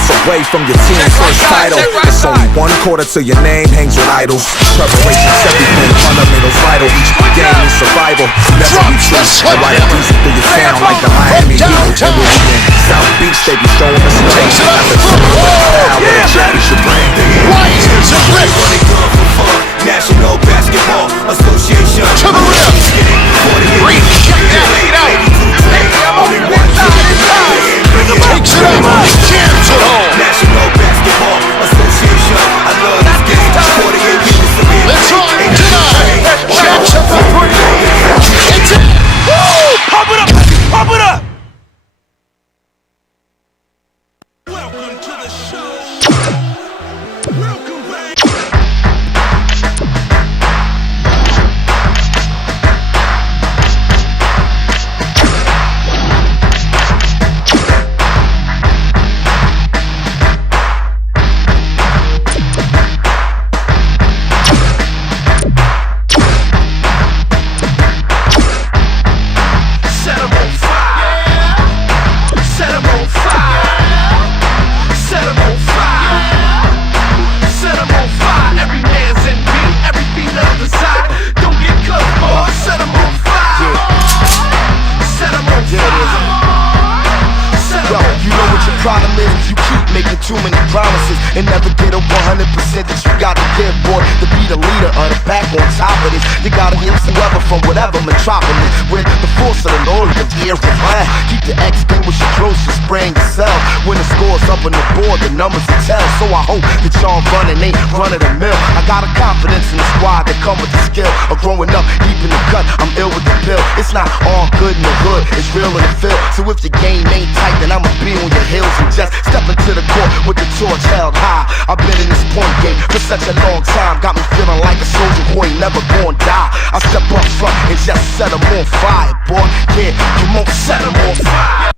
minutes away from your team's first title. It's only 1/4 till your name hangs with idols. Preparation's everything, fundamentals vital. Each game is survival. Never be true. I ride a diesel through your town like the Miami Heat. And we'll be in South Beach, they be showing us love. Not the power of the championship ring. National Basketball Association. To the rim. Reach, check that, get out. Takes it up, jams it home. National Basketball Association. I love this game. 48 minutes of it. Let's on tonight. Jacks up the three. It's it. Woo! Pump it up, pump it up. Welcome to the show. Welcome back. Problem is you keep making too many promises and never get a 100% that you got to give, boy. To be the leader of the back on top of this, you gotta get whoever from whatever metropolis with the force of the Lord of the year for flat. Keep the extinguisher close, you spraying yourself. When the score's up on the board, the numbers will tell. So I hope that y'all running ain't running the mill. I got a confidence in the squad that come with the skill of growing up deep in the cut. I'm ill with the pill. It's not all good in the hood, it's real in the field. So if the game ain't tight, then I'ma be on your heels and just step into the court with the torch held high. I've been in this point game for such a long time, got me feeling like a soldier who ain't never gonna die. I step up front and just set them on fire, boy. Yeah, you won't set them on fire.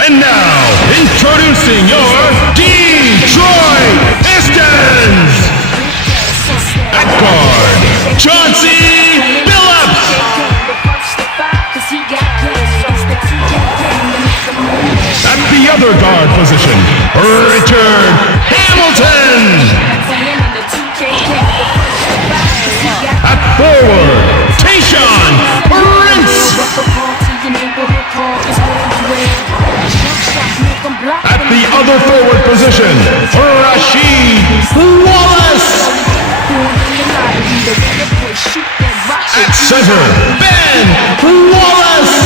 And now, introducing your Detroit Pistons! At guard, Chauncey Billups! At the other guard position, Richard Hamilton! At forward, Tayshaun Prince! At the other forward position, Rasheed Wallace! At center, Ben Wallace!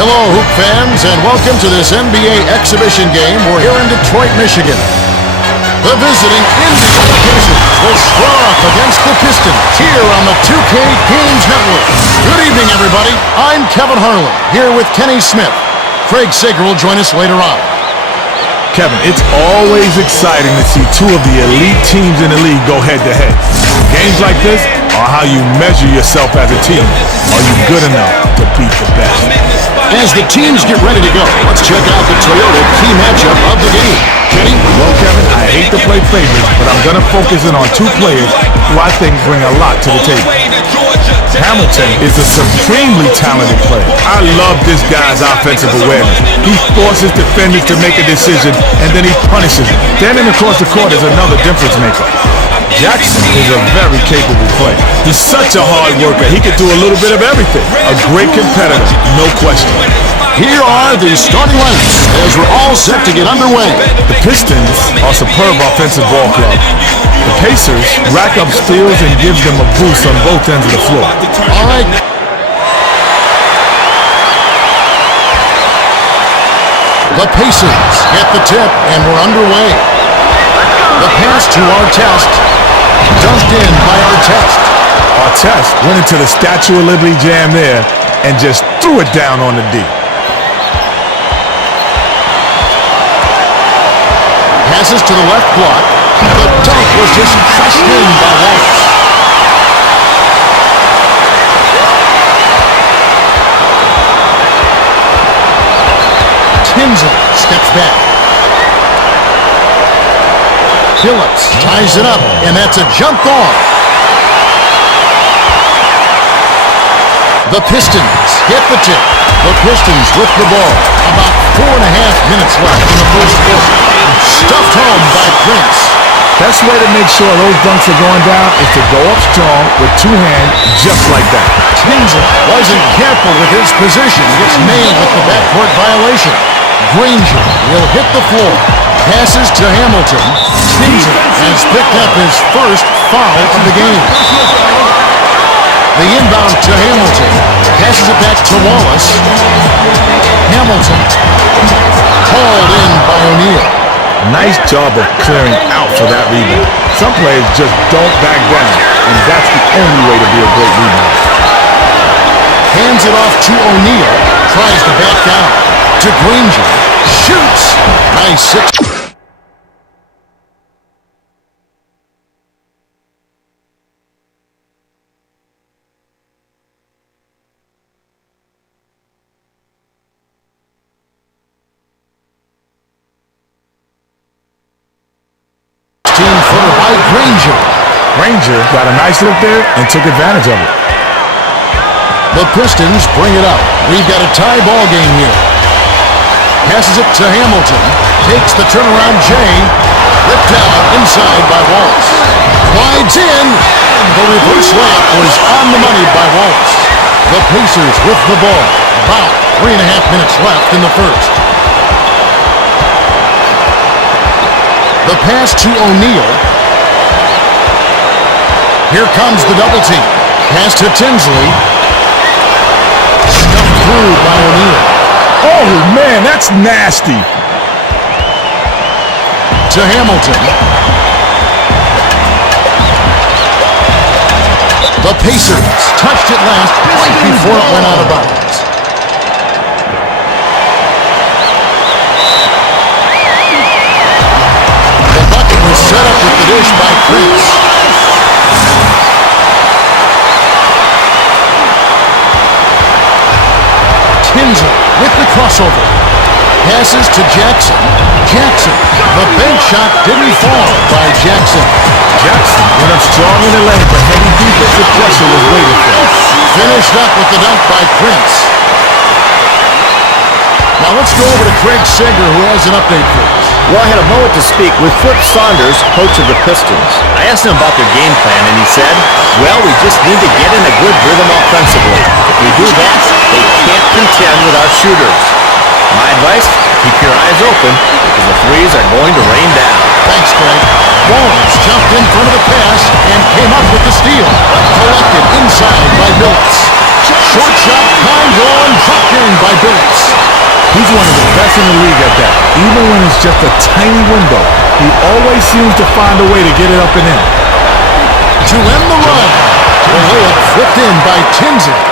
Hello, Hoop fans, and welcome to this NBA exhibition game. We're here in Detroit, Michigan. The visiting Indiana Pacers will square up against the Pistons here on the 2K Games Network. Good evening, everybody. I'm Kevin Harlan, here with Kenny Smith. Craig Sager will join us later on. Kevin, it's always exciting to see two of the elite teams in the league go head-to-head. Games like this are how you measure yourself as a team. Are you good enough to beat the best? As the teams get ready to go, let's check out the Toyota key matchup of the game. Kenny? Well, Kevin, I hate to play favorites, but I'm going to focus in on two players who I think bring a lot to the table. Hamilton is a supremely talented player. I love this guy's offensive awareness. He forces defenders to make a decision, and then he punishes them. Standing across the court is another difference maker. Jackson is a very capable player. He's such a hard worker. He can do a little bit of everything. A great competitor, no question. Here are the starting lineups as we're all set to get underway. The Pistons are a superb offensive ball club. The Pacers rack up steals and gives them a boost on both ends of the floor. All right. The Pacers get the tip, and we're underway. The pass to Artest, dunked in by Artest. Artest went into the Statue of Liberty jam there and just threw it down on the D. Passes to the left block. The dunk was just crushed in by Wallace. Tinsley steps back. Phillips ties it up, and that's a jump ball. The Pistons get the tip. The Pistons with the ball. About 4.5 minutes left in the first quarter. Stuffed home by Prince. Best way to make sure those dunks are going down is to go up strong with two hands just like that. Tinsley wasn't careful with his position. Gets nailed with the backcourt violation. Granger will hit the floor. Passes to Hamilton. Tinsley has picked up his first foul of the game. The inbound to Hamilton. Passes it back to Wallace. Hamilton. Hauled in by O'Neal. Nice job of clearing out for that rebound. Some players just don't back down, and that's the only way to be a great rebounder. Hands it off to O'Neal. Tries to back down. To Granger. Shoots. Nice 6. By Granger. Granger got a nice look there and took advantage of it. The Pistons bring it up. We've got a tie ball game here. Passes it to Hamilton. Takes the turnaround J. Ripped out inside by Wallace. Slides in. The reverse layup was on the money by Wallace. The Pacers with the ball. About 3.5 minutes left in the first. The pass to O'Neal. Here comes the double team. Pass to Tinsley. Stuffed through by O'Neal. Oh, man, that's nasty. To Hamilton. The Pacers touched it last right before it went out of bounds. The bucket was set up with the dish by Prince. Tinsley with the crossover. Passes to Jackson. Jackson. The bank shot didn't fall by Jackson. Jackson went up strong in the lane, but heavy defensive pressure was waiting for him. Finished up with the dunk by Prince. Now let's go over to Craig Sager, who has an update for us. Well, I had a moment to speak with Flip Saunders, coach of the Pistons. I asked him about their game plan, and he said, well, we just need to get in a good rhythm offensively. If we do that, they can't contend with our shooters. My advice, Keep your eyes open because the threes are going to rain down. Thanks, Greg. Wallace jumped in front of the pass and came up with the steal. Collected inside by Billups. Short shot, time drawn, dropped in by Billups. He's one of the best in the league at that. Even when it's just a tiny window, he always seems to find a way to get it up and in. To end the run, the layup flipped in by Tinsley.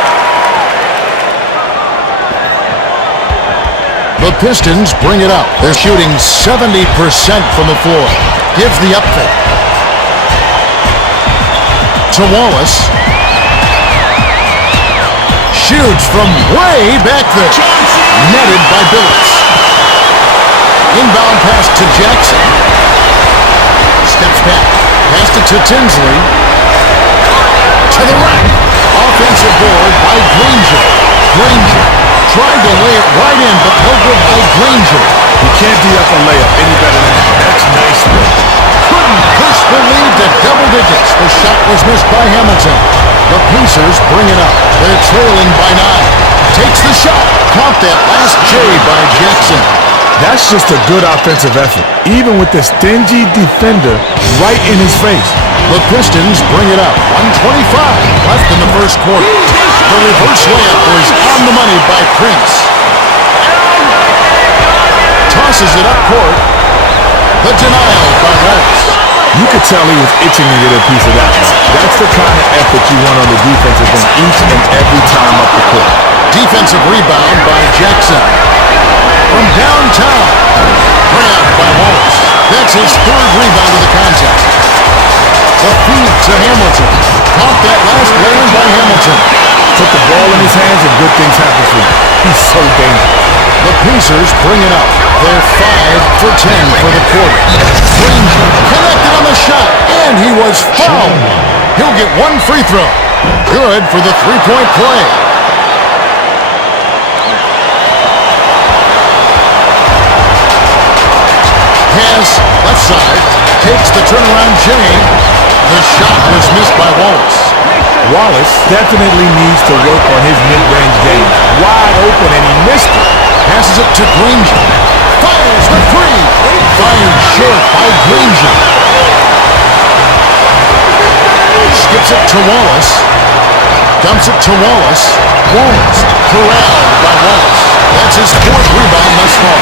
The Pistons bring it up. They're shooting 70% from the floor. Gives the up fake. To Wallace. Shoots from way back there. Netted by Billups. Inbound pass to Jackson. Steps back. Passed it to Tinsley. To the rack. Offensive board by Granger. Granger tried to lay it right in, but no good by Granger. You can't D-up a layup any better than that. That's nice work. Couldn't push the lead to double digits. The shot was missed by Hamilton. The Pacers bring it up. They're trailing by 9. Takes the shot. Caught that last J by Jackson. That's just a good offensive effort, even with the stingy defender right in his face. The Pistons bring it up. 1:25 left in the first quarter. The reverse layup was on the money by Prince. Tosses it up court. The denial by Wallace. You could tell he was itching to get a piece of that one. That's the kind of effort you want on the defensive end each and every time up the court. Defensive rebound by Jackson. From downtown. Grabbed by Wallace. That's his third rebound of the contest. The feed to Hamilton. Caught that last lane by Hamilton. Put the ball in his hands and good things happen for him. He's so dangerous. The Pacers bring it up. They're 5 for 10 for the quarter. Granger connected on the shot, and he was fouled. He'll get one free throw. Good for the three-point play. Pass left side. Takes the turnaround J. The shot was missed by Wallace. Wallace definitely needs to work on his mid-range game. Wide open, and he missed it. Passes it to Granger. Fires the three. Fired short by Granger. Skips it to Wallace. Dumps it to Wallace. Wallace corralled by Wallace. That's his fourth rebound thus far.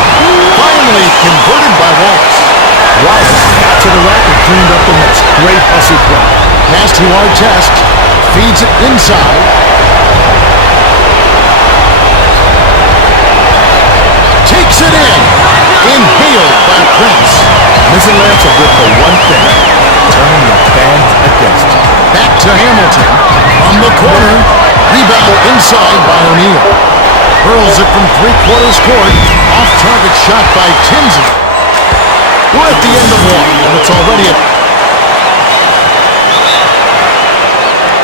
Finally converted by Wallace. Wallace got to the rack and cleaned up the mess. Great hustle play. Pass to Artest. Feeds it inside. Takes it in. Inhaled by Prince. Missing layups are good for one thing. Turning your fans against you. Back to Hamilton. On the corner. Rebound inside by O'Neal. Hurls it from three-quarters court. Off-target shot by Tinsley. We're at the end of one, and it's already a...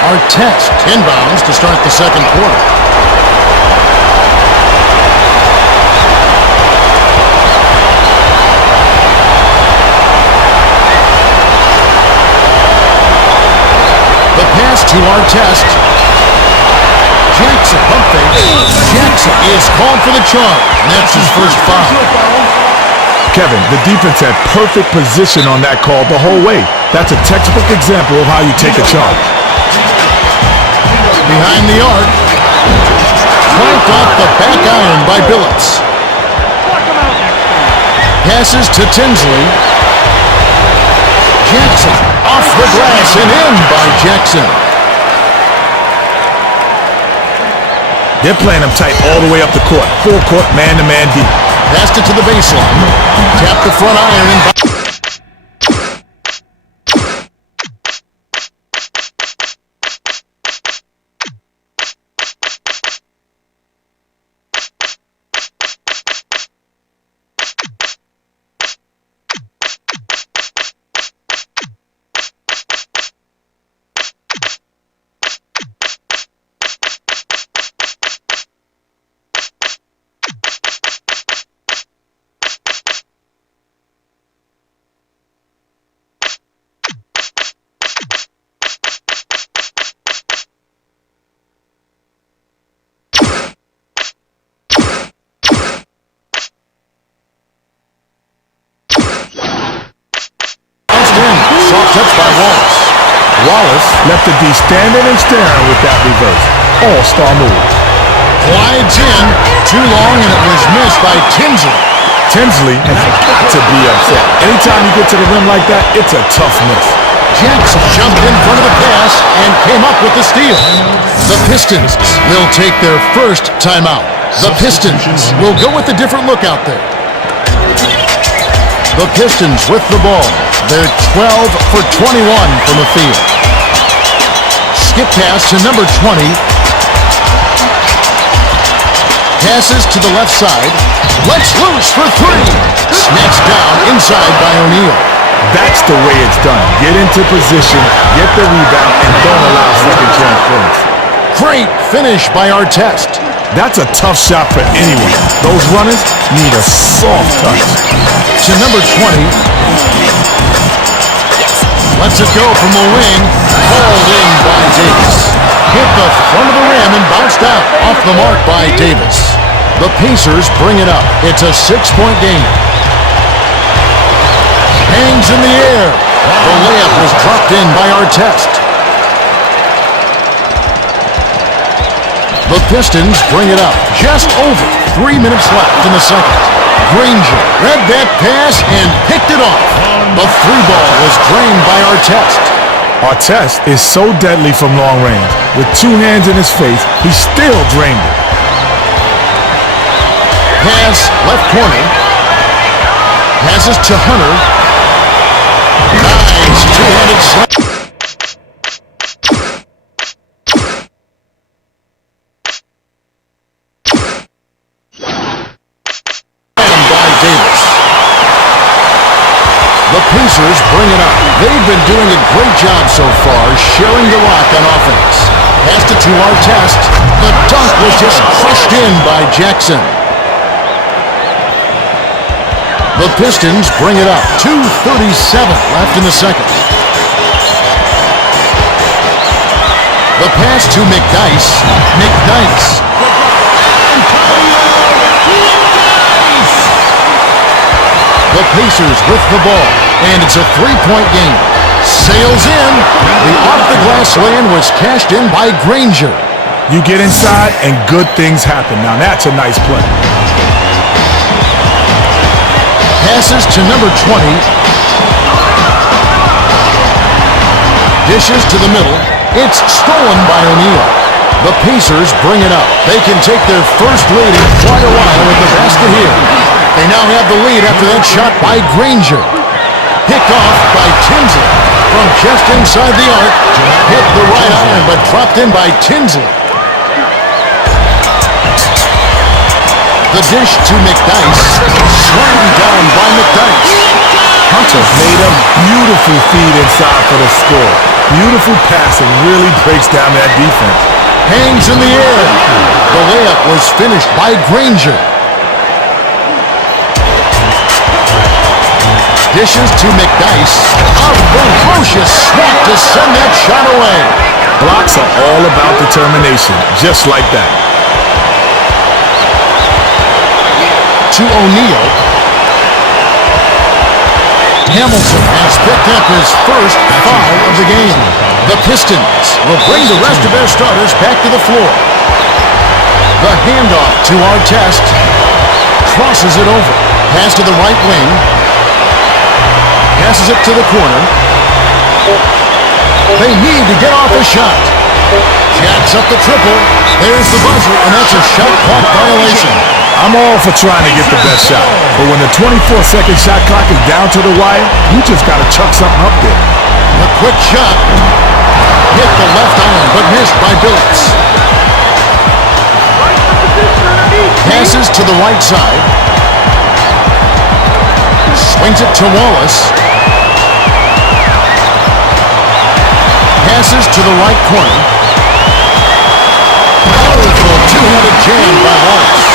Artest inbounds to start the second quarter. The pass to Artest. Jackson, pump fake. Jackson is called for the charge, and that's his first foul. Kevin, the defense had perfect position on that call the whole way. That's a textbook example of how you take a charge. Behind the arc. Clamped off the back iron by Billups. Passes to Tinsley. Jackson off the glass and in by Jackson. They're playing him tight all the way up the court. Full court, man-to-man deep. Passed it to the baseline. Tapped the front iron and... touch by Wallace. Wallace left the D standing and staring with that reverse. All-star move. Glides in, too long, and it was missed by Tinsley. Tinsley has got to be upset. Anytime you get to the rim like that, it's a tough miss. Jackson jumped in front of the pass and came up with the steal. The Pistons will take their first timeout. The Pistons will go with a different look out there. The Pistons with the ball. They're 12 for 21 from the field. Skip pass to number 20. Passes to the left side. Let's loose for three. Snatched down inside by O'Neal. That's the way it's done. Get into position, get the rebound, and don't allow second chance points. Great finish by Artest. That's a tough shot for anyone. Those runners need a soft touch. To number 20. Lets it go from the wing. Hauled in by Davis. Hit the front of the rim and bounced out. Off the mark by Davis. The Pacers bring it up. It's a 6-point game. Hangs in the air. The layup was dropped in by Artest. The Pistons bring it up. Just over 3 minutes left in the second. Granger read that pass and picked it off. The three ball was drained by Artest. Artest is so deadly from long range. With two hands in his face, he still drained it. Pass left corner. Passes to Hunter. Nice two-handed slam. By Davis. The Pacers bring it up. They've been doing a great job so far, sharing the rock on offense. Passed it to Artest. The dunk was just crushed in by Jackson. The Pistons bring it up. 2:37 left in the second. The pass to McDyess. McDyess. The Pacers with the ball, and it's a three-point game. Sails in. The off-the-glass lane was cashed in by Granger. You get inside, and good things happen. Now that's a nice play. Passes to number 20. Dishes to the middle. It's stolen by O'Neal. The Pacers bring it up. They can take their first lead in quite a while with the basket here. They now have the lead after that shot by Granger. Picked off by Tinsley from just inside the arc. Hit the right iron, but dropped in by Tinsley. The dish to McDyess. Slammed down by McDyess. Hunter made a beautiful feed inside for the score. Beautiful passing really breaks down that defense. Hangs in the air. The layup was finished by Granger. Dishes to McDyess. A ferocious swat to send that shot away. Blocks are all about determination, just like that. To O'Neal. Hamilton has picked up his first foul of the game. The Pistons will bring the rest of their starters back to the floor. The handoff to Artest. Crosses it over. Pass to the right wing. Passes it to the corner. They need to get off a shot. Jacks up the triple. There's the buzzer, and that's a shot clock violation. I'm all for trying to get the best shot, but when the 24-second shot clock is down to the wire, you just got to chuck something up there. A quick shot. Hit the left iron, but missed by Billups. Passes to the right side. Swings it to Wallace. Passes to the right corner. Powerful two-handed jam by Wallace.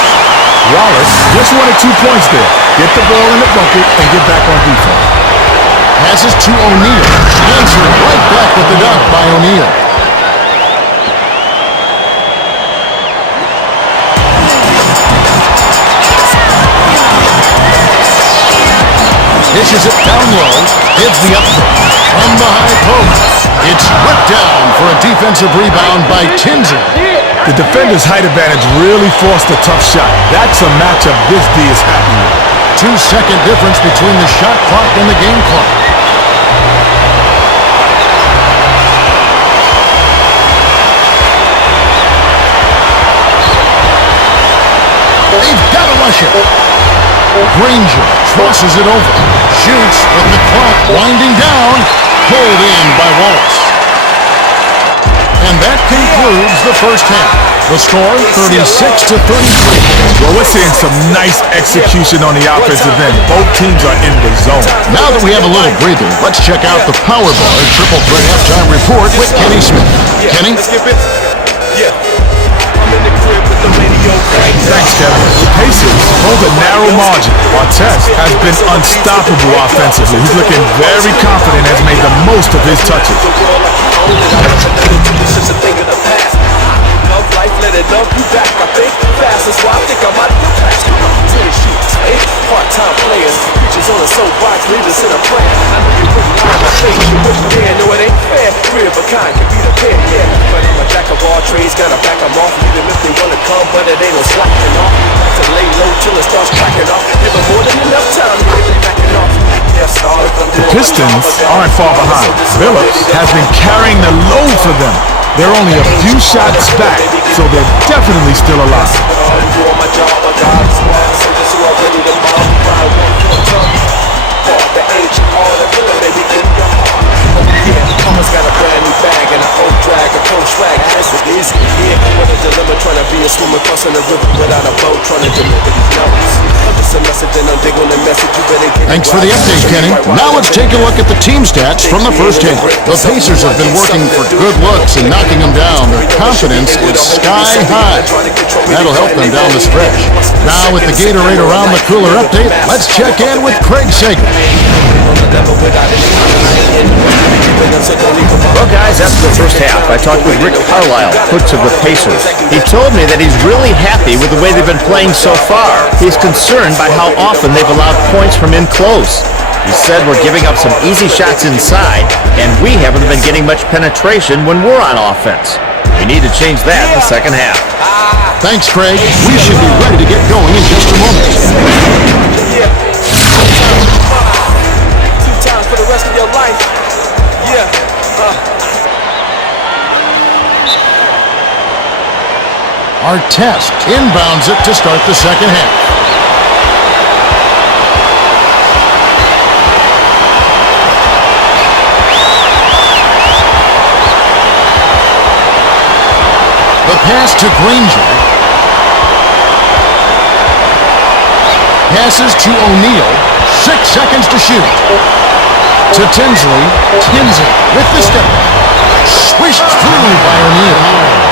Wallace just wanted 2 points there. Get the ball in the bucket and get back on defense. Passes to O'Neal. Answered right back with the dunk by O'Neal. Dishes it down low. Gives the up throw. from the high post. It's ripped down for a defensive rebound by Tinsley. The defender's height advantage really forced a tough shot. That's a matchup this D is happy with. 2-second difference between the shot clock and the game clock. They've got to rush it. Granger crosses it over. Shoots with the clock winding down. Pulled in by Wallace. And that concludes the first half. The score, 36-33. Well, we're seeing some nice execution on the offensive end. Both teams are in the zone. Now that we have a little breather, let's check out the Power Bar Triple Threat Halftime Report with Kenny Smith. Kenny? Thanks, Kevin. The Pacers hold a narrow margin. Artest has been unstoppable offensively. He's looking very confident, has made the most of his touches. Life, let it love you back. I think fast, that's why I think I'm out of the past. Tennis shooters, part-time players, preachers on a soapbox, leaders in a prayer. I know you're putting on my face, you wish me there, know it ain't fair. Three of a kind can be the pair, yeah. But I'm a jack of all trades, gotta back them off. Even if they wanna come, but it ain't no slacking off. Like to lay low till it starts cracking off. Give them more than enough time, to they backing off. The Pistons aren't far behind. Phillips has been carrying the load for them. They're only a few shots back, so they're definitely still alive. Mama's got a brand new bag and an old drag, a cold swag. That's what it is. Yeah, what a dilemma trying to be a swimmer crossing the river without a boat trying to deliver these numbers. Just a message and I'm digging the message. You better get Thanks for the update, Kenny. Now let's take a look at the team stats from the first half. The Pacers have been working for good looks and knocking them down. Their confidence is sky high. That'll help them down the stretch. Now with the Gatorade Around the Cooler update, let's check in with Craig Sager. Well, guys, after the first half, I talked with Rick Carlisle, coach of the Pacers. He told me that he's really happy with the way they've been playing so far. He's concerned by how often they've allowed points from in close. He said we're giving up some easy shots inside, and we haven't been getting much penetration when we're on offense. We need to change that in the second half. Thanks, Craig. We should be ready to get going in just a moment. Two times for the rest of your life. Artest inbounds it to start the second half. The pass to Granger. Passes to O'Neal. 6 seconds to shoot. To Tinsley. Tinsley with the step. Swished through by O'Neal.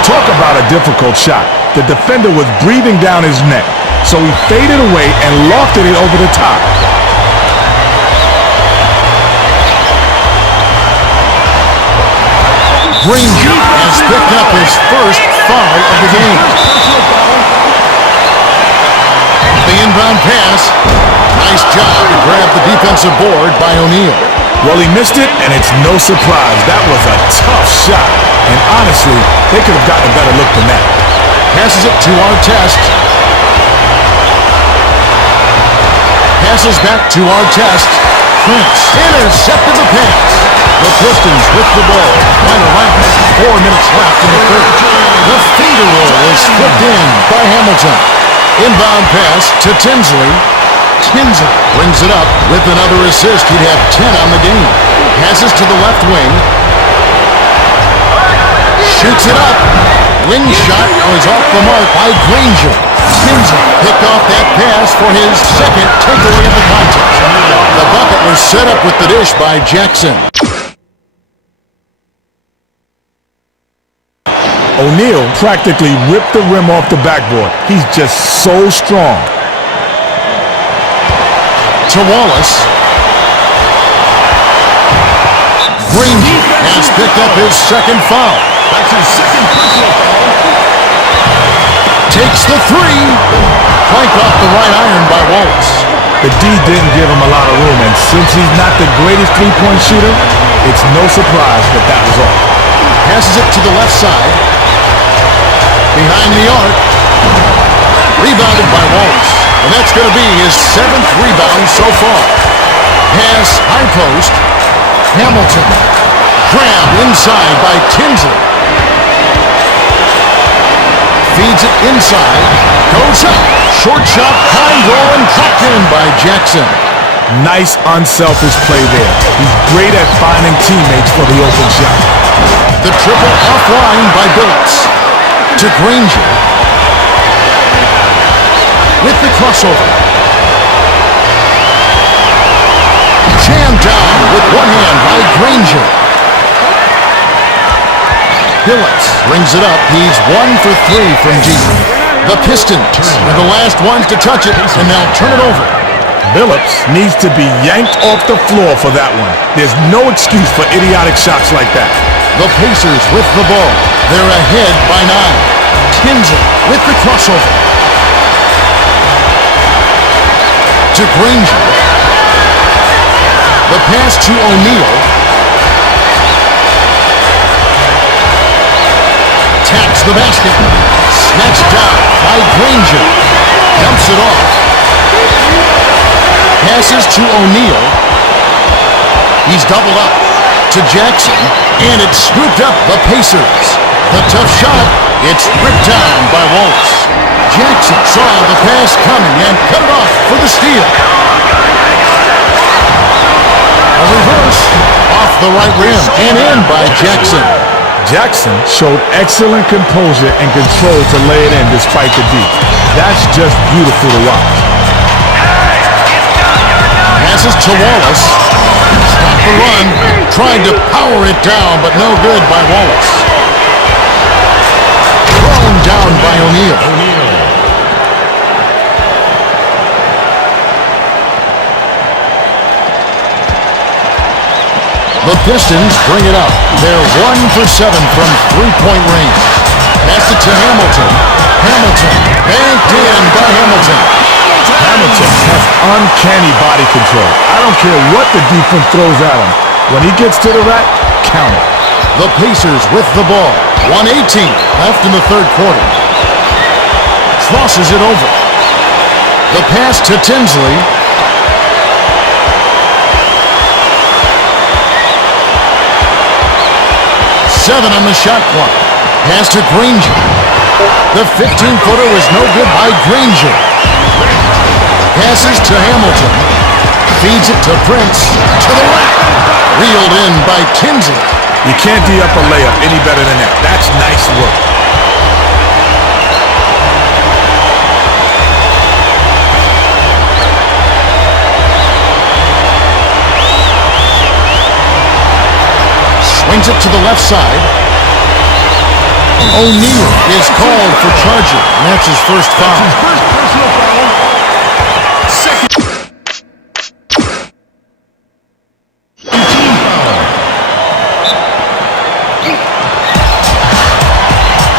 Talk about a difficult shot. The defender was breathing down his neck, so he faded away and lofted it over the top. Granger has picked up his first foul of the game. The inbound pass. Nice job to grab the defensive board by O'Neal. Well, he missed it, and it's no surprise. That was a tough shot. And honestly, they could have gotten a better look than that. Passes it to Artest. Passes back to Artest. Prince intercepted the pass. The Pistons with the ball. Right around 4 minutes left in the third. The feeder roll is flipped in by Hamilton. Inbound pass to Tinsley. Tinsley brings it up with another assist. He'd have 10 on the game. Passes to the left wing. Shoots it up. Wing shot was off the mark by Granger. Tinsley picked off that pass for his second takeaway of the contest. The bucket was set up with the dish by Jackson. O'Neal practically ripped the rim off the backboard. He's just so strong. To Wallace. Granger has picked up his second foul. That's his second personal foul. Takes the three. Plank off the right iron by Wallace. The D didn't give him a lot of room, and since he's not the greatest three-point shooter, It's no surprise that that was off. Passes it to the left side. Behind the arc. Rebounded by Wallace. And that's going to be his 7th rebound so far. Pass, high post. Hamilton. Grabbed inside by Tinsley. Feeds it inside. Goes up. Short shot, high roll, and dropped in by Jackson. Nice unselfish play there. He's great at finding teammates for the open shot. The triple offline by Billups. To Granger. With the crossover. Jammed down with one hand by Granger. Billups brings it up. He's 1 for 3 from deep. The Pistons are the last ones to touch it, and they'll turn it over. Billups needs to be yanked off the floor for that one. There's no excuse for idiotic shots like that. The Pacers with the ball. They're ahead by 9. Tinsley with the crossover. To Granger. The pass to O'Neal. Taps the basket. Snatched down by Granger. Dumps it off. Passes to O'Neal. He's doubled up to Jackson. And it's scooped up the Pacers. The tough shot. It's ripped down by Wallace. Jackson saw the pass coming and cut it off for the steal. A reverse off the right rim and in by Jackson. Jackson showed excellent composure and control to lay it in despite the deep. That's just beautiful to watch. Passes to Wallace. Stop the run. Tried to power it down, but no good by Wallace. Thrown down by O'Neal. The Pistons bring it up. They're 1 for 7 from three-point range. Passed it to Hamilton. Hamilton banked in by Hamilton. Hamilton has uncanny body control. I don't care what the defense throws at him. When he gets to the rack, count it. The Pacers with the ball. 1:18 left in the third quarter. Crosses it over. The pass to Tinsley. Seven on the shot clock. Pass to Granger. The 15-footer was no good by Granger. Passes to Hamilton. Feeds it to Prince. To the rack. Reeled in by Tinsley. You can't D up a layup any better than that. That's nice work. Swings it to the left side. O'Neal is called for charging, and that's his first foul.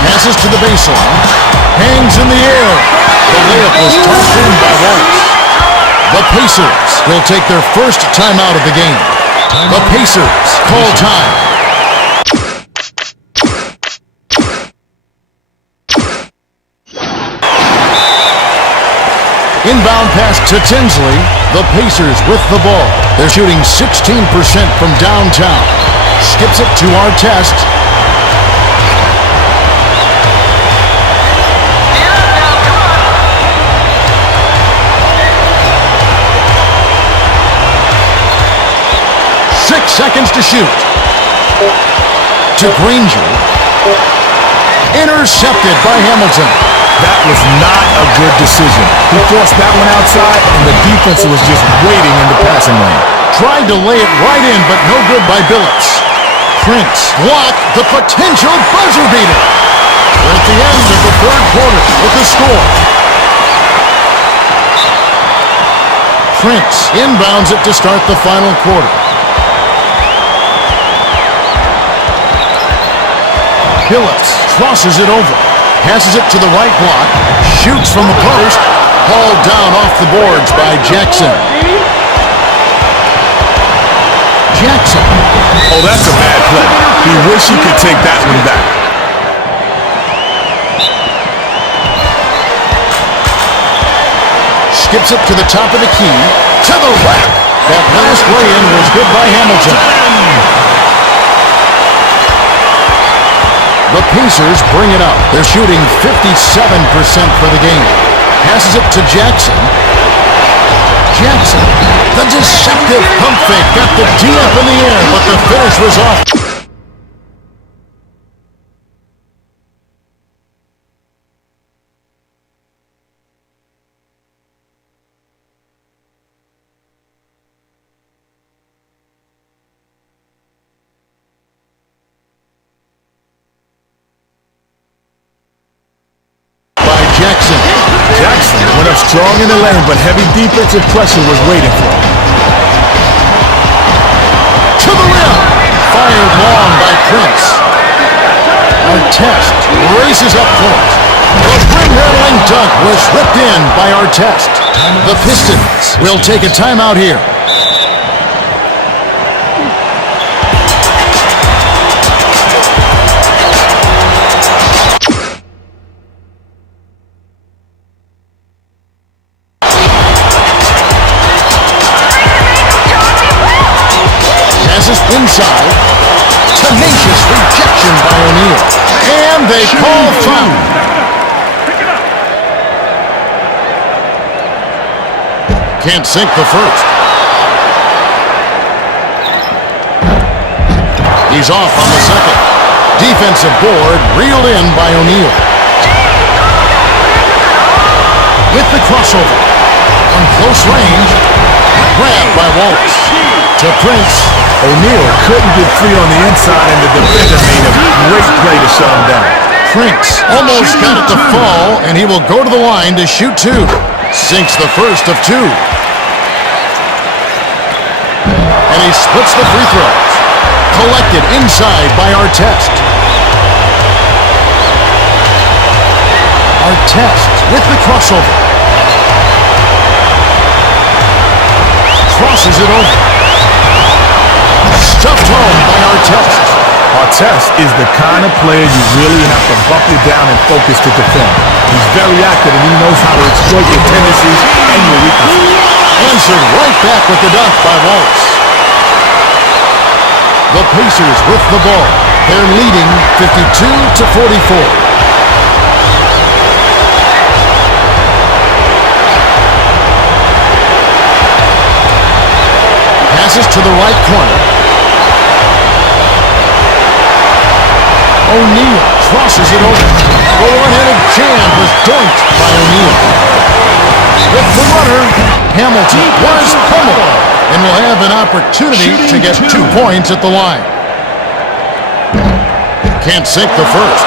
Passes to the baseline. Hangs in the air. The layup was tossed in by Wallace. The Pacers will take their first timeout of the game. The Pacers call time. Inbound pass to Tinsley. The Pacers with the ball. They're shooting 16% from downtown. Skips it to Artest. Seconds to shoot. To Granger. Intercepted by Hamilton. That was not a good decision. He forced that one outside, and the defense was just waiting in the passing lane. Tried to lay it right in, but no good by Billups. Prince blocked the potential buzzer beater. We're at the end of the third quarter with the score. Prince inbounds it to start the final quarter. Billups crosses it over. Passes it to the right block. Shoots from the post. Hauled down off the boards by Jackson. Jackson Oh, that's a bad play. He wish he could take that one back. Skips it to the top of the key. To the rack. That last lay-in was good by Hamilton. The Pacers bring it up. They're shooting 57% for the game. Passes it to Jackson. Jackson, the deceptive pump fake, got the D up in the air, but the finish was off. Jackson. Jackson went up strong in the lane, but heavy defensive pressure was waiting for him. To the rim. Fired long by Prince. Artest races up court. The rim-rattling dunk was ripped in by Artest. The Pistons will take a timeout here. Inside, tenacious rejection by O'Neal, and they call foul. Can't sink the first. He's off on the second. Defensive board reeled in by O'Neal. With the crossover, on close range, grabbed by Wallace. To Prince. O'Neal couldn't get free on the inside, and the defender made a great play to shut him down. Prince almost got it to fall, and he will go to the line to shoot two. Sinks the first of two. And he splits the free throws. Collected inside by Artest. Artest with the crossover. Crosses it over. Stuffed home by Artest. Artest is the kind of player you really have to buckle down and focus to defend. He's very active and he knows how to exploit your tendencies and your weaknesses. Answered right back with the dunk by Wallace. The Pacers with the ball. They're leading 52-44. Passes to the right corner. O'Neal crosses it over. The one-handed jam was doinked by O'Neal. With the runner, Hamilton was pummeled and will have an opportunity to get 2 points at the line. Can't sink the first.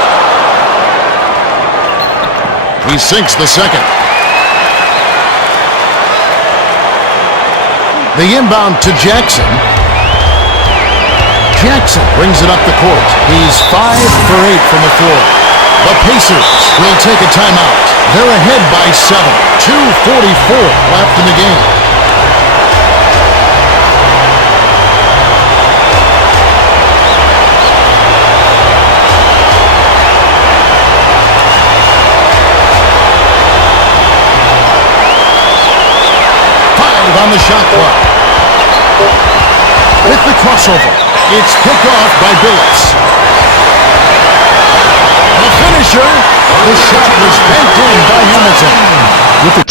He sinks the second. The inbound to Jackson. Jackson brings it up the court. He's 5 for 8 from the floor. The Pacers will take a timeout. They're ahead by 7. 2:44 left in the game. On the shot clock. With the crossover, it's picked off by Billups. The finisher, the shot was banked in by Hamilton. With the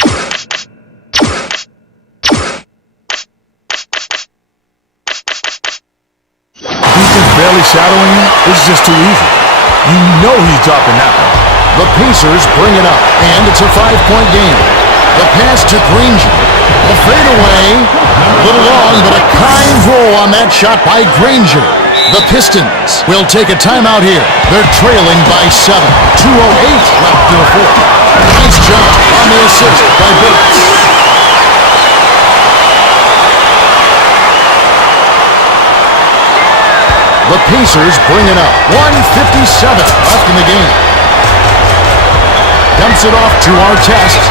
defense barely shadowing him, it's just too easy. You know he's dropping that one. The Pacers bring it up, and it's a 5-point game. The pass to Granger. The fadeaway. A little long, but a kind roll on that shot by Granger. The Pistons will take a timeout here. They're trailing by 7. 2:08 left in the fourth. Nice job on the assist by Billups. The Pacers bring it up. 1:57 left in the game. Dumps it off to Artest.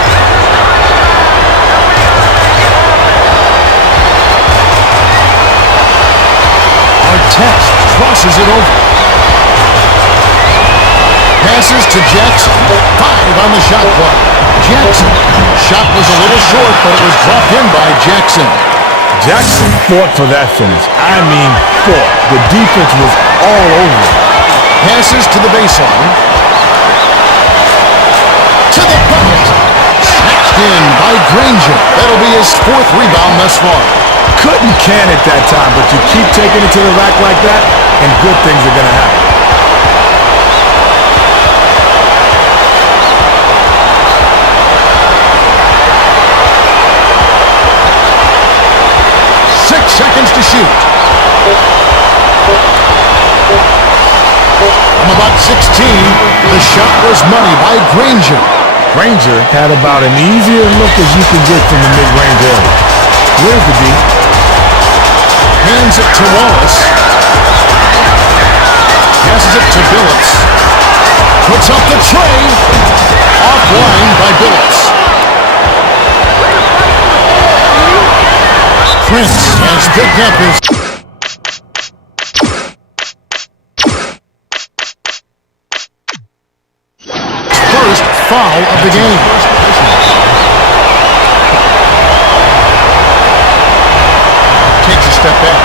Artest passes it over. Passes to Jackson. 5 on the shot clock. Jackson. Shot was a little short, but it was dropped in by Jackson. Jackson fought for that finish. I mean, fought. The defense was all over it. Passes to the baseline. To the bucket. Snatched in by Granger. That'll be his 4th rebound thus far. Couldn't can it that time, but you keep taking it to the rack like that, and good things are going to happen. Seconds to shoot. From about 16, the shot was money by Granger. Granger had about an easier look as you can get from the mid-range area. Where's the D? Hands it to Wallace. Passes it to Billups. Puts up the tray. Offline by Billups. Prince has picked up his first foul of the game. Takes a step back.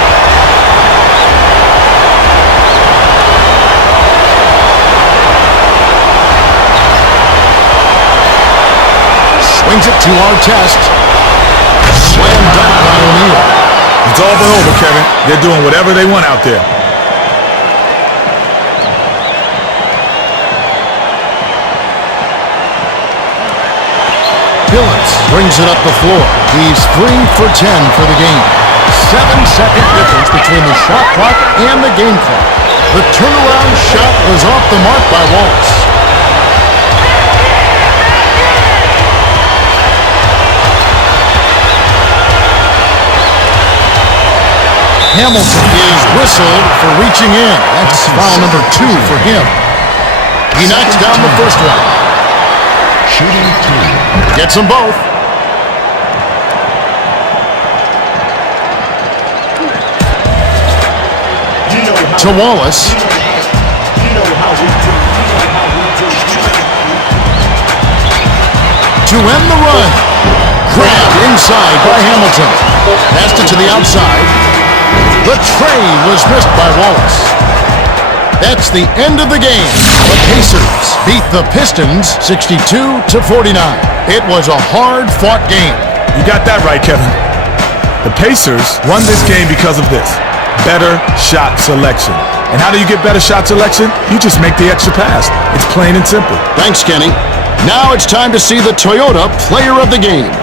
Swings it to Artest. Slam dunk by O'Neal. It's all but over, Kevin. They're doing whatever they want out there. Billups brings it up the floor. He's 3 for 10 for the game. 7-second difference between the shot clock and the game clock. The turnaround shot was off the mark by Wallace. Hamilton is whistled for reaching in. That's foul number 2 for him. He knocks down the first one. Shooting 2. Gets them both. To Wallace. To end the run. Grabbed inside by Hamilton. Passed it to the outside. The tray was missed by Wallace. That's the end of the game. The Pacers beat the Pistons 62-49. It was a hard-fought game. You got that right, Kevin. The Pacers won this game because of this. Better shot selection. And how do you get better shot selection? You just make the extra pass. It's plain and simple. Thanks, Kenny. Now it's time to see the Toyota Player of the Game.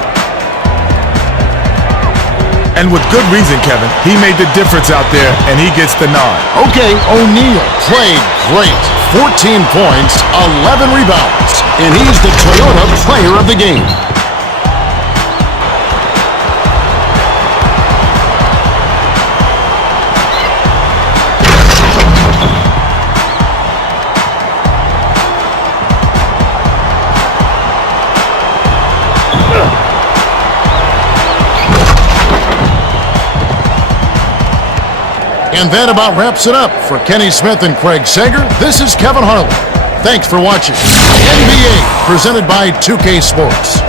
And with good reason, Kevin. He made the difference out there, and he gets the nod. Okay, O'Neal played great. 14 points, 11 rebounds, and he's the Toyota Player of the Game. And that about wraps it up. For Kenny Smith and Craig Sager, this is Kevin Harlan. Thanks for watching NBA, presented by 2K Sports.